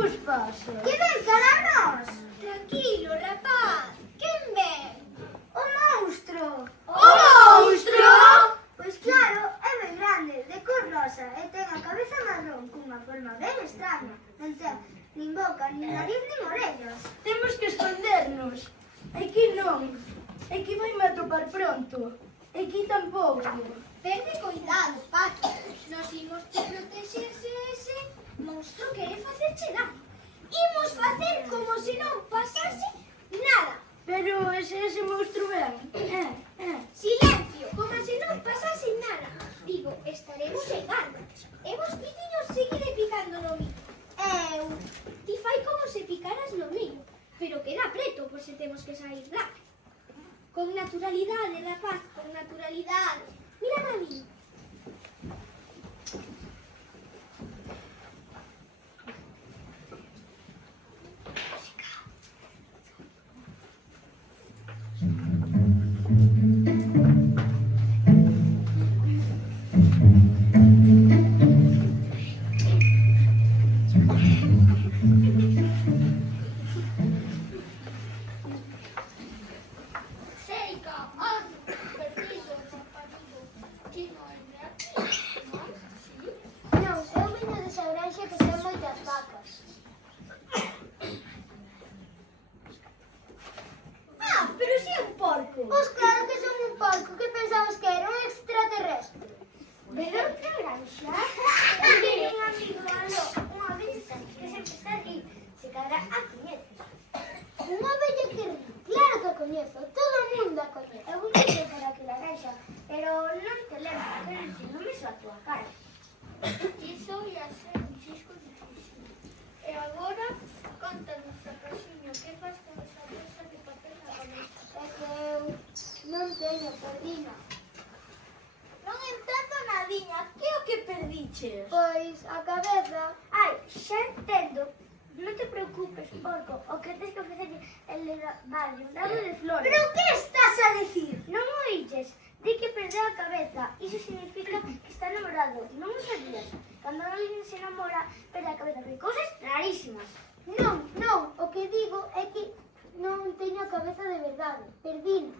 vos pasa? Que ven cara a nós? Tranquilo, rapaz. Quen ven? O monstro! O monstro? Pois claro, é moi grande, de cor rosa, e ten a cabeza marrón cunha forma ben extraña. Non ten nin boca, nin nariz, nin orellas. Temos que escondernos. Aquí non. Aquí vai me atopar pronto. Aquí tampouco. Perde cuidado, Pato. Nos imos te protexer se ese monstro quere facerche dano. Imos facer como se non pasase nada. Pero ese monstro ben. Silencio, como se non pasase nada. Digo, estaremos en calma. E vos pitiños seguide picando no millo. Ti fai como se picaras no millo, pero queda preto por se temos que sair rápido. Con naturalidade, rapaz, con naturalidade. Mira a mí. Non, eu veño desa granxa que ten moitas vacas. Pero si é un porco. Pois claro que son un porco, que pensabas que era un extraterrestre? Pero outra granxa? Ten un amigo aló, unha vez que sempre está aquí. Se cadra a coñeces. Unha bella que ri, claro que a coñezo, todo o mundo a coñece. Eu vou por aquela granxa, pero non te lembro, pero si non me soa a tua cara. Iso ia ser un xisco difícil. E agora, contanos, rapaziño, que faz con esa bolsa de papel na cabeza? É que eu non teño perdina. Non entendo nadiña, que é o que perdiches? Pois a cabeza, Ai, xa entendo. Non te preocupes, porco. O que tens que ofrecerlle é levarlle un ramo de flores. pero que estás a decir? Non o oíches. Di que perdeu a cabeza. Iso significa que está enamorado. Non o sabías. Cando alguén se enamora, perde a cabeza. Hai cousas rarísimas. Non, o que digo é que non teño a cabeza de verdade, perdina.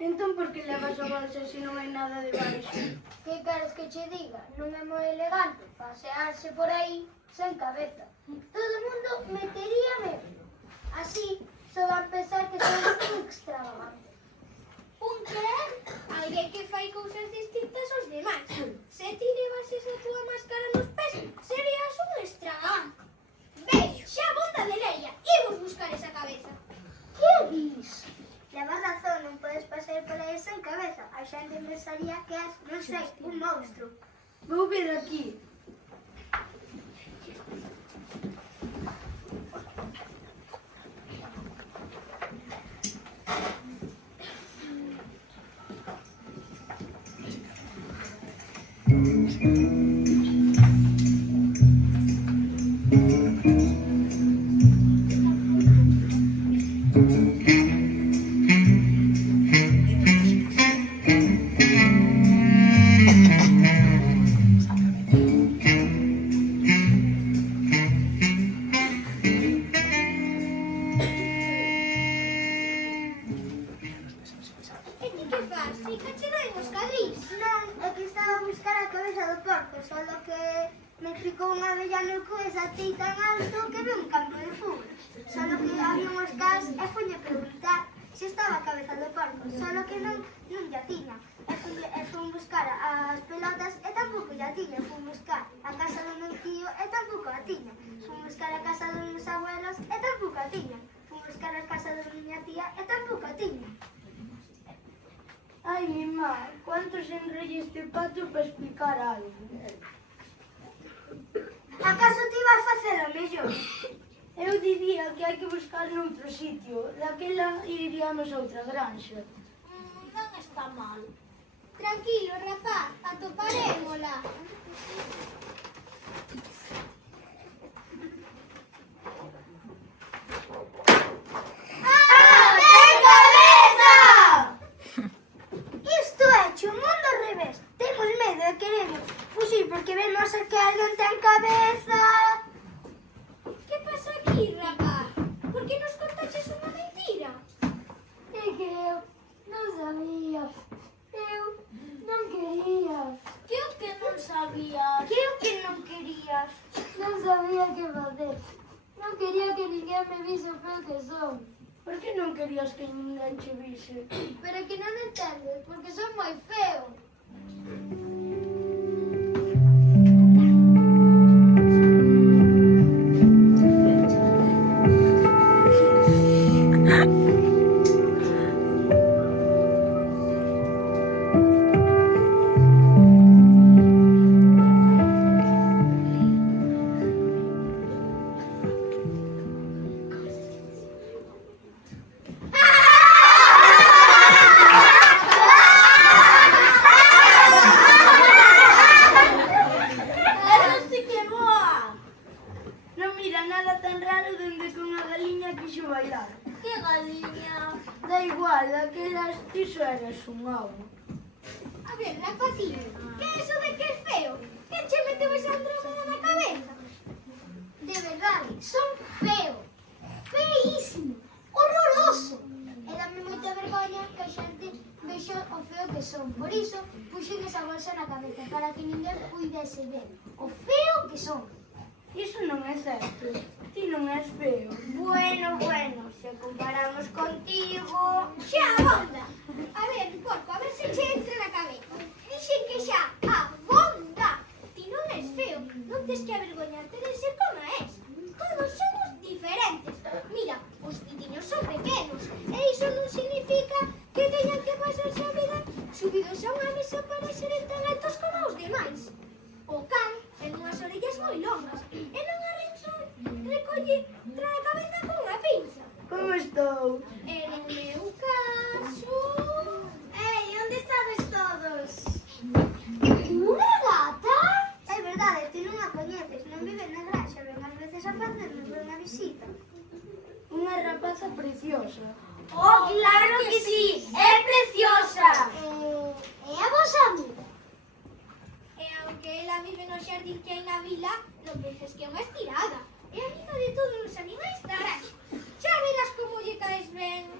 Entón, por que levas a bolsa se non hai nada debaixo? Que queres que che diga? Non é moi elegante pasearse por aí sen cabeza. Todo o mundo metería medo. Así, só van pensar que son un extravagante. Un que? Alguén que fai cousas distintas aos demais. Se ti levases a túa máscara nos pés, serías un extravagante. Beijo, xa bonda de leia. Imos buscar esa cabeza. Que dis? Levas razón, non podes pasear por aí sen cabeza. A xente pensaría que és, non sei, un monstro. Vou ver aquí. E ti que faz? Ficache no en os cadrís. Non, é que estaba a buscar a cabeza do porco, solo que me picou unha abella no cu e saltei tan alto que vi un campo de fútbol. Solo que había unhos cas e folle preguntar se estaba a cabeza do porco, solo que non ya tiña. E fun buscar as pelotas e tampouco ya tiña. Fun buscar a casa do meu tío e tampouco a tiña. Fun buscar a casa dos meus abuelos e tampouco a tiña. Fun buscar a casa da miña tía e tampouco a tiña. Ai, mi má, cuántos enrolles este pato para explicar algo. Acaso te iba a facer o mellor? Eu diría que hai que buscar noutro sitio. Daquela iríamos a outra granxa. Non está mal. Tranquilo, rapaz, atoparémola. Fuxir porque vemos que alguén ten cabeza. que son. Por que non querías que ninguén che vise? Pero que non entendes, porque son moi feo. Eso sí que boa! Non mira nada tan raro dende que unha galiña quixo bailar. Que galiña. Da igual, daquelas ti só eres un ovo. A ver, rapaciño, que é eso de que es feo? Que che meteu esa andrómeda na cabeza? De verdade, son feo. Feísimo. Horroroso. E dame moita vergoña que a xente vexa o feo que son. Por iso, puxen esa bolsa na cabeza para que ninguén puidese ver o feo que son. Iso non é certo. Ti non és feo. Bueno, se comparamos contigo... Xa, abonda! A ver, porco, a ver se che entra na cabeza. Dixen que xa, abonda! Ti non és feo, non tes que avergoñarte de ser como és. Todos somos diferentes. Mira, os pitiños son pequenos, e iso non significa que teñan que pasarse a vida subidos a unha mesa para seren tan altos como os demais. O can ten unhas orellas moi longas e non a recolle tra a cabeza con unha pinza. Como estou? E no meu caso... Ei, onde estades todos? Unha gata? É verdade, ti non a coñeces, non vive na granxa, ven ás veces a facernos unha visita. Unha rapaza preciosa. Oh, claro que sí, é preciosa. É a vosa amiga? E aunque ela vive no xardín que hai na vila, non penses que é unha estirada. É amiga de todos os animais da granxa. Xa verás como lle caes ben.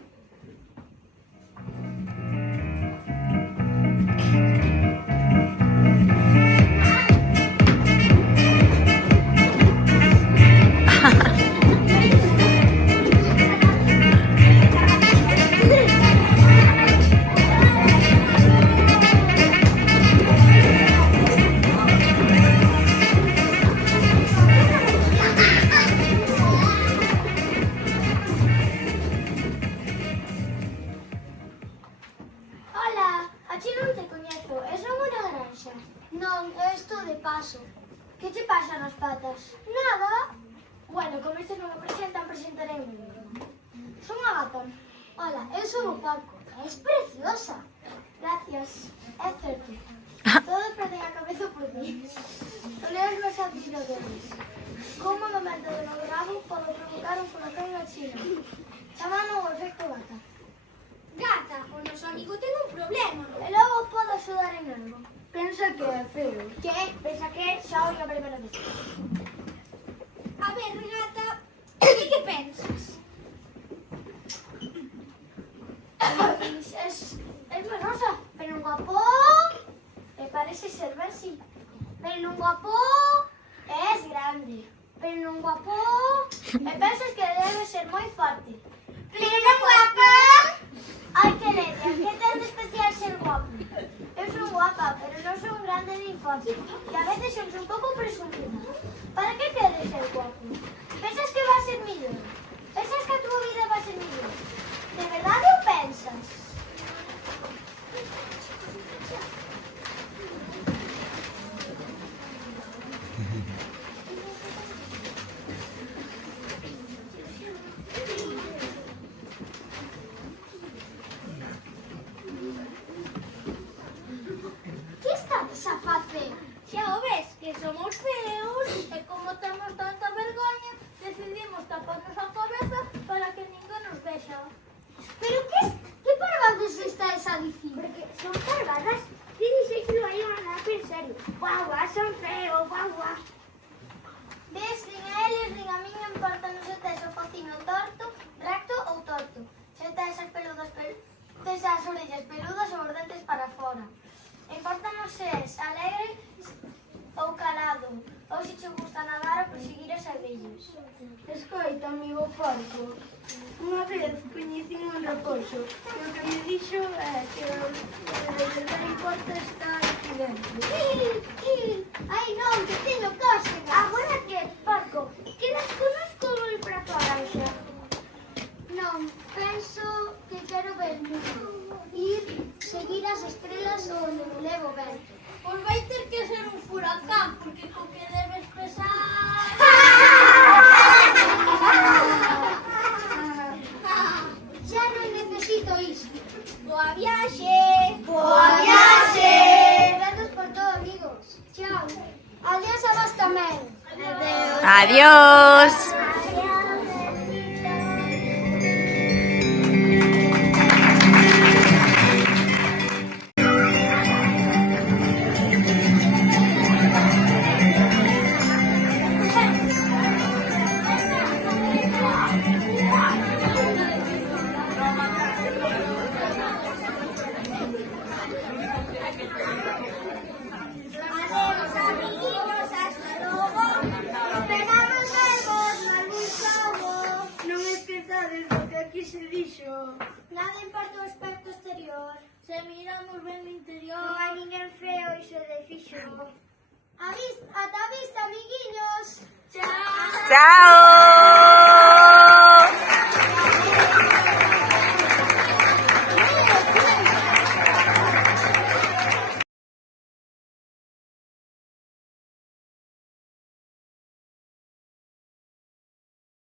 Hola, a ti non te coñezo, es novo na granxa? Non, eu estou de paso. Que te pasa nas patas? Nada. Bueno, como estes non me presentan, presentarei un mesmo. Son a gata. Hola, eu son o Paco. Es preciosa. Gracias. É certo. Todos perden a cabeza por mí. Toleos meus admiradores. Como un momento de novo rabo pode provocar un corazón na China. Chamamos o efecto gata. Gata, o noso amigo ten un problema. E logo podo axudar en algo. Pensa que é feo. Que? Pensa que xa o a primeira vez. A ver, gata, que pensas? Es hermosa, pero un guapo. Parece ser Bessie. Pero un guapo es grande. Pero un guapo. Pensas que debe ser muy fuerte. Pero un guapo. Ay, que letra, ¿qué tan especial ser guapo? Yo soy guapa, pero no soy un grande ni fuerte. Y a veces soy un poco presumida. ¿Para qué quieres ser guapo? ¿Pensas que va a ser mejor? ¿Pensas que tu vida va a ser mejor? ¿De verdad lo piensas? ¿Qué estás a facer? Xa o ves, que somos feos e como temos tanta vergoña, decidimos taparnos a cabeza para que ninguén nos vexa. ¿Pero qué parvadas estáis a dicir? Porque son parvadas. Ti dixéiselo aí a nada en serio. Guau, guau, son feos, guau, guau. Ves, nin a eles, nin a min non importa non se tes o fociño torto, recto ou torto. Se tes as peludas, tes as orellas peludas ou os dentes para fora. Importa non se es alegre ou calado, ou se che gusta nadar ou perseguir as abellas. Escoita, amigo porco. Unha vez coñecín un raposo e o que me dixo é que o de verdade importa estar aquí dentro. Ai non, que teño cóxega. Agora que, porco, quedas connosco ou ir para a tua granxa? Non, penso que quero ver o mundo. Ir, seguir as estrelas onde me levo ben. Pois vai ter que ser un furacán, porque co que debes pesar... Xa non necesito isto. Boa viaxe! Boa viaxe! Gracias por todo, amigos. Chao. Adiós a vos tamén. Adiós. Adeus, amiguitos, hasta luego. Esperamos vervos na luxogo. Non esquezades do que aquí se dixo. Nada importa o aspecto exterior. Se miramos ben o interior... Non hai ninguén feo, iso de fixo. Ata a vista, amiguiños. Chao! Chao.